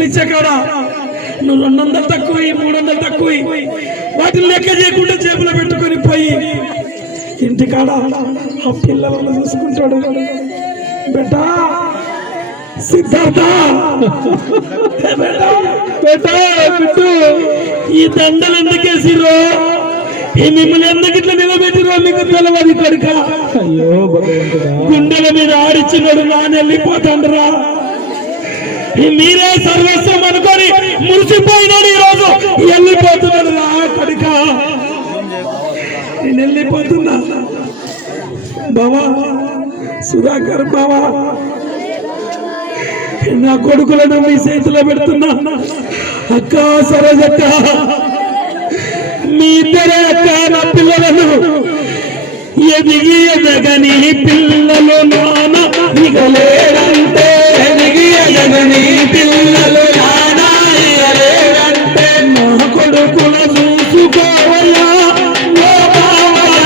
పైసలు ఇచ్చే కాడా నువ్వు 200 తక్కువ 300 తక్కువ వాటిని లెక్క చేయకుండా జేబులో పెట్టుకొని పోయి ఇంటికాడ ఆ పిల్లలను చూసుకుంటాడు. బేటా సిద్ధార్థ, ఈ దండలు ఎందుకేసిరో, ఈ మిమ్మల్ని ఎందుకు ఇట్లా నిలబెట్టిరో మీకు తెలవది కనుక. అయ్యో గుండెల మీద ఆడిచ్చినాడు నాన్న వెళ్ళిపోతాండ్రా. మీరే సర్వస్వం అనుకొని మురిసిపోయినాడు. ఈ రోజు వెళ్ళిపోతున్నాడు రా కనుక. నేను వెళ్ళిపోతున్నా బావా సుధాకర్ బావా, నా కొడుకులను మీ చేతిలో పెడుతున్నా. అక్క సరోజక్క, మీ ఇద్దరే అక్క నా పిల్లలను ఎదిగి ఎదగని పిల్లలు నాన్న ఇగలేరంటే, ఎదిగి ఎదగని పిల్లలు నాన్న ఇగలేరంటే నా కొడుకుల చూసుకోవయ్యా ఓ బావయ్య,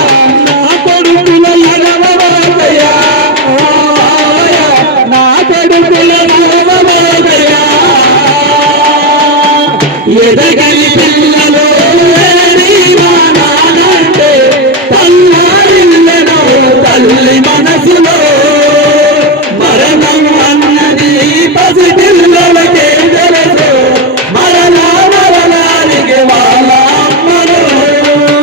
నా కొడుకుల ఎగవయ్యా ఓ బావయ్య, నా కొడుకుల ఎగవయ్యా. ఎదగని పిల్ల